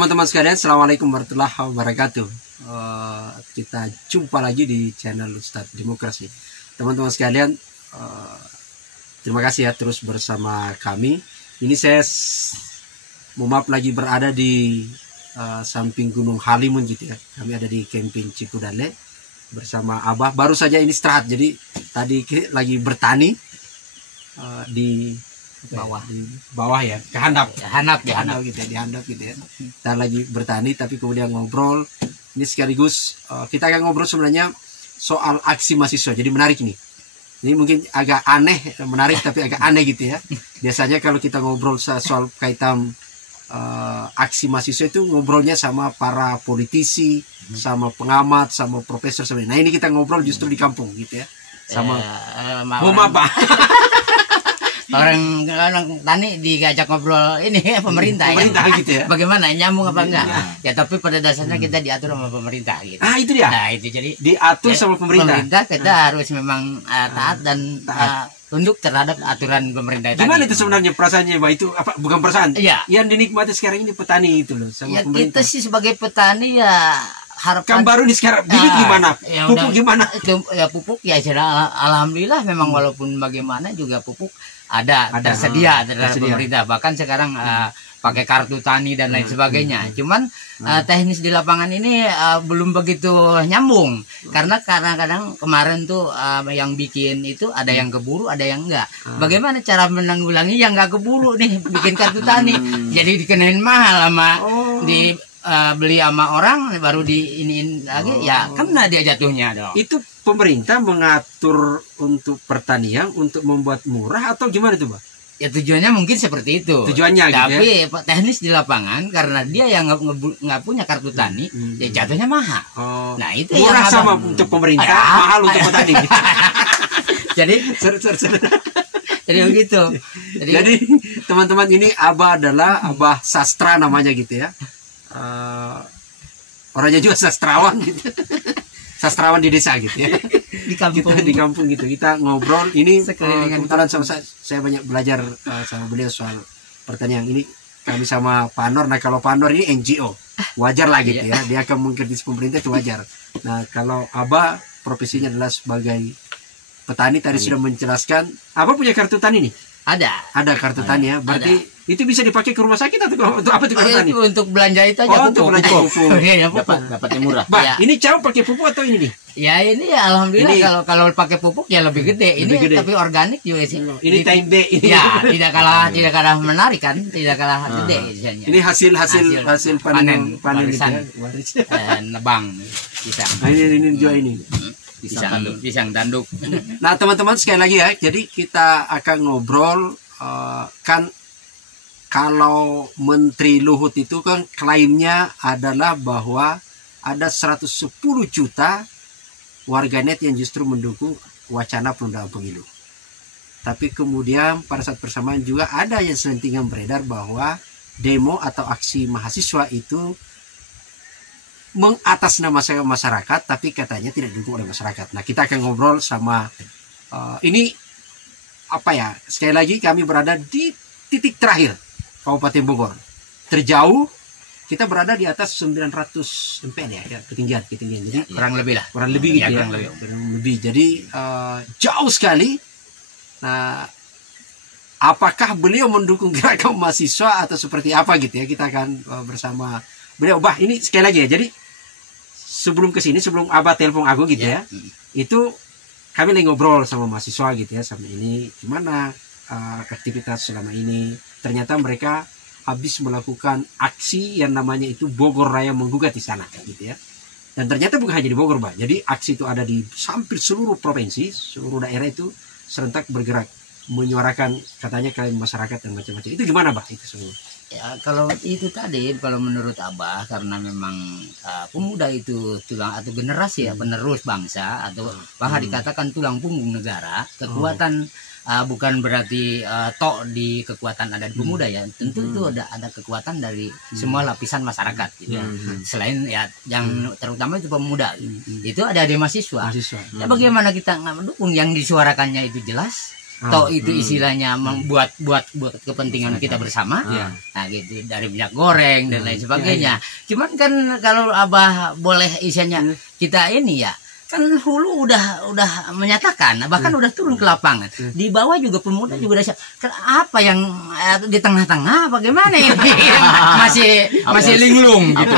teman-teman sekalian, assalamualaikum warahmatullahi wabarakatuh. Kita jumpa lagi di channel Ustadz Demokrasi. Teman-teman sekalian, terima kasih ya terus bersama kami. Ini saya maaf lagi berada di samping Gunung Halimun gitu ya. Kami ada di camping Cikudale bersama Abah. Baru saja ini istirahat, jadi tadi lagi bertani di bawah ya, kehandap gitu ya, di handap gitu ya. Kita lagi bertani tapi kemudian ngobrol. Ini sekaligus kita akan ngobrol sebenarnya soal aksi mahasiswa. Jadi menarik nih. Ini mungkin agak aneh, menarik tapi agak aneh gitu ya. Biasanya kalau kita ngobrol soal kaitan aksi mahasiswa itu ngobrolnya sama para politisi, sama pengamat, sama profesor sebenarnya. Nah ini kita ngobrol justru di kampung gitu ya, sama apa? Orang tani diajak ngobrol ini pemerintah ya. Gitu ya. Bagaimana nyambung apa enggak? Ya tapi pada dasarnya kita diatur sama pemerintah gitu. Ah itu dia. Nah itu jadi diatur sama pemerintah. Pemerintah kita harus memang taat dan tunduk terhadap aturan pemerintah. Gimana tadi. Itu sebenarnya perasaannya, Pak? Itu apa? Bukan perasaan. Iya. Yang dinikmati sekarang ini petani itu loh sama ya, pemerintah. kita sih sebagai petani ya harapan. Kan baru nih sekarang bibit gimana? Ya pupuk udah, gimana? Ya pupuk ya alhamdulillah memang walaupun bagaimana juga pupuk ada tersedia terhadap pemerintah. Bahkan sekarang pakai kartu tani dan lain sebagainya. Cuman teknis di lapangan ini belum begitu nyambung. Karena kadang-kadang kemarin tuh yang bikin itu ada yang keburu, ada yang enggak. Bagaimana cara menanggulangi yang enggak keburu nih bikin kartu tani? Jadi dikenain mahal sama beli sama orang baru diiniin lagi ya kena dia jatuhnya dong. Itu pemerintah mengatur untuk pertanian untuk membuat murah atau gimana tuh, Pak? Ya tujuannya mungkin seperti itu. Tujuannya tapi gitu ya? teknis di lapangan karena dia yang nggak punya kartu tani, ya jatuhnya mahal. Nah itu murah yang sama untuk pemerintah, mahal untuk petani. Jadi jadi begitu. Jadi teman-teman ini Abah adalah Abah sastra namanya gitu ya. Orangnya juga sastrawan gitu. Sastrawan di desa gitu ya. Di kampung. Kita di kampung gitu. Kita ngobrol ini kebetulan sama saya banyak belajar sama beliau soal pertanian. Ini kami sama Pak Anwar. Nah kalau Pak Anwar ini NGO, wajar lah gitu ya. Dia akan mengkritis pemerintah itu wajar. Nah kalau Abah profesinya adalah sebagai petani, tadi sudah menjelaskan. Abah punya kartu tani nih? Ada kartu tani ya. Berarti itu bisa dipakai ke rumah sakit atau untuk apa tuh kartu tani? Untuk belanja itu aja. Untuk belanja pupuk. Dapatnya murah. Bah, ini jauh pakai pupuk atau ini nih? Ya ini ya alhamdulillah kalau pakai pupuk ya lebih gede. Ini gede. Tapi organik juga sih. Ini time day. Ya tidak kalah menarik kan, tidak kalah gede misalnya. Ini hasil panen warisan. Nebang pisang. Nah, ini juga ini. Pisang tanduk. Nah teman-teman sekali lagi ya, jadi kita akan ngobrol kan kalau Menteri Luhut itu kan klaimnya adalah bahwa ada 110 juta warganet yang justru mendukung wacana penundaan pemilu. Tapi kemudian pada saat bersamaan juga ada yang selentingan beredar bahwa demo atau aksi mahasiswa itu mengatasnamakan masyarakat, tapi katanya tidak didukung oleh masyarakat. Nah kita akan ngobrol sama ini apa ya, sekali lagi kami berada di titik terakhir Kabupaten Bogor, terjauh kita berada di atas 900 mPN ya, ketinggian. Jadi kurang lebih gitu ya. Kurang lebih. Jadi jauh sekali. Nah, apakah beliau mendukung gerakan mahasiswa atau seperti apa gitu ya? Kita akan bersama beliau. Bah, ini sekali lagi ya. Jadi sebelum kesini, sebelum Abah telepon aku gitu ya, itu kami lagi ngobrol sama mahasiswa gitu ya, sama ini gimana aktivitas selama ini. Ternyata mereka habis melakukan aksi yang namanya itu Bogor Raya Menggugat di sana gitu ya. Dan ternyata bukan hanya di Bogor, Pak. Jadi aksi itu ada di hampir seluruh provinsi, seluruh daerah itu serentak bergerak menyuarakan katanya klaim masyarakat dan macam-macam. Itu gimana, Pak? Itu semua. Ya kalau itu tadi, kalau menurut Abah karena memang pemuda itu tulang atau generasi ya penerus bangsa atau bahkan dikatakan tulang punggung negara, kekuatan bukan berarti tok di kekuatan ada di pemuda ya, tentu itu ada kekuatan dari semua lapisan masyarakat gitu. Selain ya yang terutama itu pemuda itu ada di mahasiswa. Ya bagaimana kita nggak mendukung yang disuarakannya itu jelas toh itu istilahnya membuat buat kepentingan kita bersama. Nah gitu, dari minyak goreng dan lain sebagainya. Cuman kan kalau Abah boleh isinya kita ini ya, kan Hulu udah menyatakan, bahkan udah turun ke lapangan. Di bawah juga pemuda juga udah apa yang di tengah-tengah bagaimana ini? masih linglung gitu.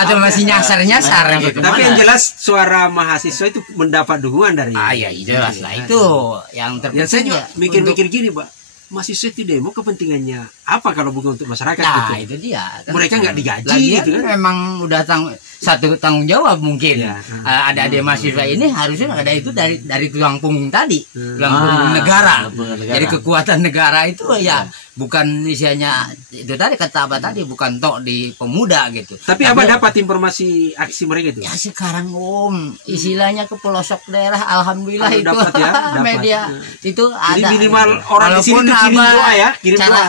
Atau masih nyasar-nyasar gitu. Tapi yang jelas suara mahasiswa itu mendapat dukungan dari. Iya jelas lah itu yang terpenting. Ya saya juga mikir-mikir gini, Pak. Mahasiswa itu demo kepentingannya apa kalau bukan untuk masyarakat? Nah, gitu. Itu dia. Kan mereka nggak digaji gitu kan? Memang udah satu tanggung jawab mungkin. Ada mahasiswa ini harusnya ada itu dari tulang punggung tadi, tulang punggung negara. Jadi kekuatan negara itu ya bukan isinya itu tadi kata Abah tadi, bukan tok di pemuda gitu. Tapi Abah dapat informasi aksi mereka itu? Ya sekarang istilahnya ke pelosok daerah, alhamdulillah itu dapat ya, media itu ada. Jadi minimal orang di sini tuh kirim doa ya, kirim doa.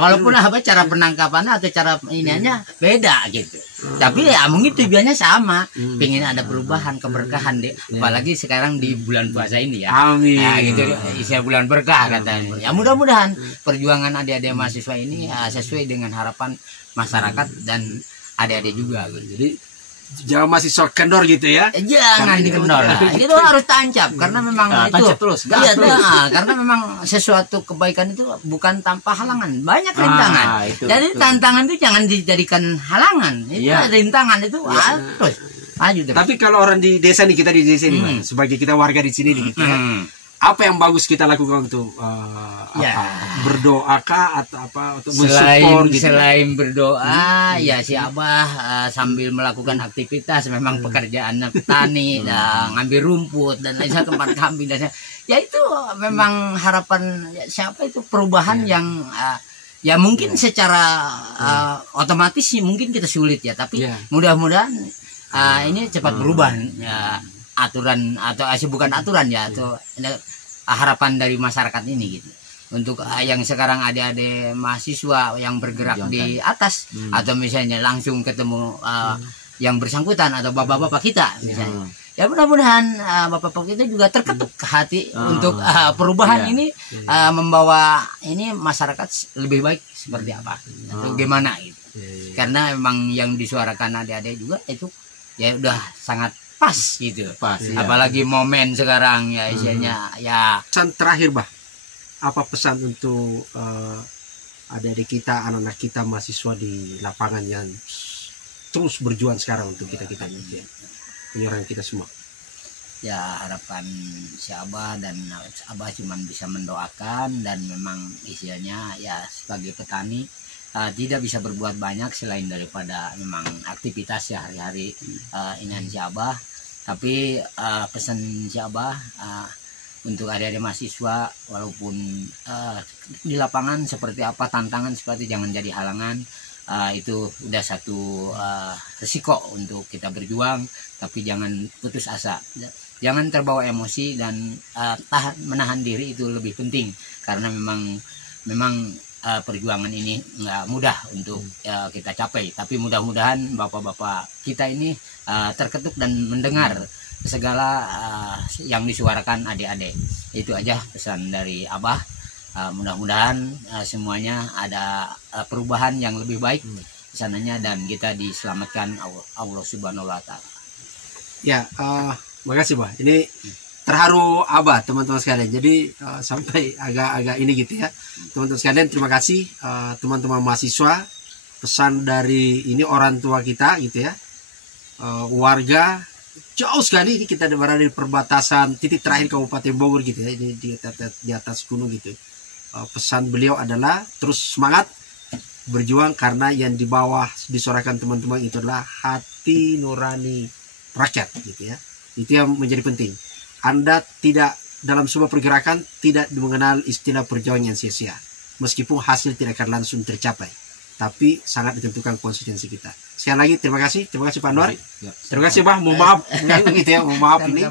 Walaupun cara penangkapannya atau cara iniannya beda gitu. Tapi ya mungkin tujuannya sama, pengen ada perubahan, keberkahan deh. Apalagi sekarang di bulan puasa ini ya. Amin. Nah, gitu, isi bulan berkah katanya. Ya mudah-mudahan perjuangan adik-adik mahasiswa ini sesuai dengan harapan masyarakat dan adik-adik juga. Gitu. Jadi jangan mahasiswa kendor gitu ya. Jangan dikendor. Itu harus tancap karena memang itu terus. Iya, karena memang sesuatu kebaikan itu bukan tanpa halangan, banyak rintangan. Jadi tantangan itu jangan dijadikan halangan. Itu rintangan itu terus maju terus. Tapi kalau orang di desa nih, kita di desa ini, sebagai kita warga di sini gitu ya. Apa yang bagus kita lakukan untuk berdoa kah atau apa untuk mensupport gitu? Selain berdoa ya si Abah sambil melakukan aktivitas, memang pekerjaannya petani, ngambil rumput dan lain sebagainya, tempat kambing dan ya itu memang harapan siapa itu perubahan yang ya mungkin secara otomatis sih mungkin kita sulit ya, tapi mudah-mudahan ini cepat berubah aturan atau bukan aturan ya, atau harapan dari masyarakat ini gitu. Untuk yang sekarang adik-adik mahasiswa yang bergerak di atas atau misalnya langsung ketemu yang bersangkutan atau bapak-bapak kita misalnya. Ya mudah-mudahan bapak-bapak kita juga terketuk hati untuk perubahan ini, membawa ini masyarakat lebih baik seperti apa atau gimana gitu. Karena memang yang disuarakan adik-adik juga itu ya udah sangat pas gitu. Apalagi momen sekarang ya isinya ya. Pesan terakhir, Bah. Apa pesan untuk adik-adik kita, anak-anak kita mahasiswa di lapangan yang terus berjuang sekarang untuk kita penyuarakan kita semua? Ya harapan si Abah dan Abah cuman bisa mendoakan, dan memang isinya ya sebagai petani tidak bisa berbuat banyak selain daripada memang aktivitas ya hari-hari ini si Abah. Tapi pesan si Abah untuk adik-adik mahasiswa, walaupun di lapangan seperti apa tantangan, seperti jangan jadi halangan. Itu udah satu resiko untuk kita berjuang, tapi jangan putus asa, jangan terbawa emosi, dan menahan diri itu lebih penting, karena memang perjuangan ini nggak mudah untuk kita capai. Tapi mudah-mudahan bapak-bapak kita ini terketuk dan mendengar segala yang disuarakan adik-adik. Itu aja pesan dari Abah. Mudah-mudahan semuanya ada perubahan yang lebih baik sananya, dan kita diselamatkan Allah Subhanahu wa Ta'ala. Ya, makasih, Bah. Ini terharu Abah, teman-teman sekalian. Jadi sampai agak-agak ini gitu ya, teman-teman sekalian. Terima kasih teman-teman mahasiswa. Pesan dari ini orang tua kita gitu ya, warga jauh sekali. Ini kita berada di perbatasan titik terakhir Kabupaten Bogor gitu ya, di atas gunung gitu. Pesan beliau adalah terus semangat berjuang, karena yang di bawah disuarakan teman-teman itu adalah hati nurani rakyat gitu ya. Itu yang menjadi penting. Anda tidak dalam sebuah pergerakan tidak mengenal istilah perjuangan yang sia-sia, meskipun hasil tidak akan langsung tercapai, tapi sangat ditentukan konsistensi kita. Sekali lagi terima kasih Pak Anwar. Terima kasih, Bah. Mohon maaf gitu ya, mohon maaf ini.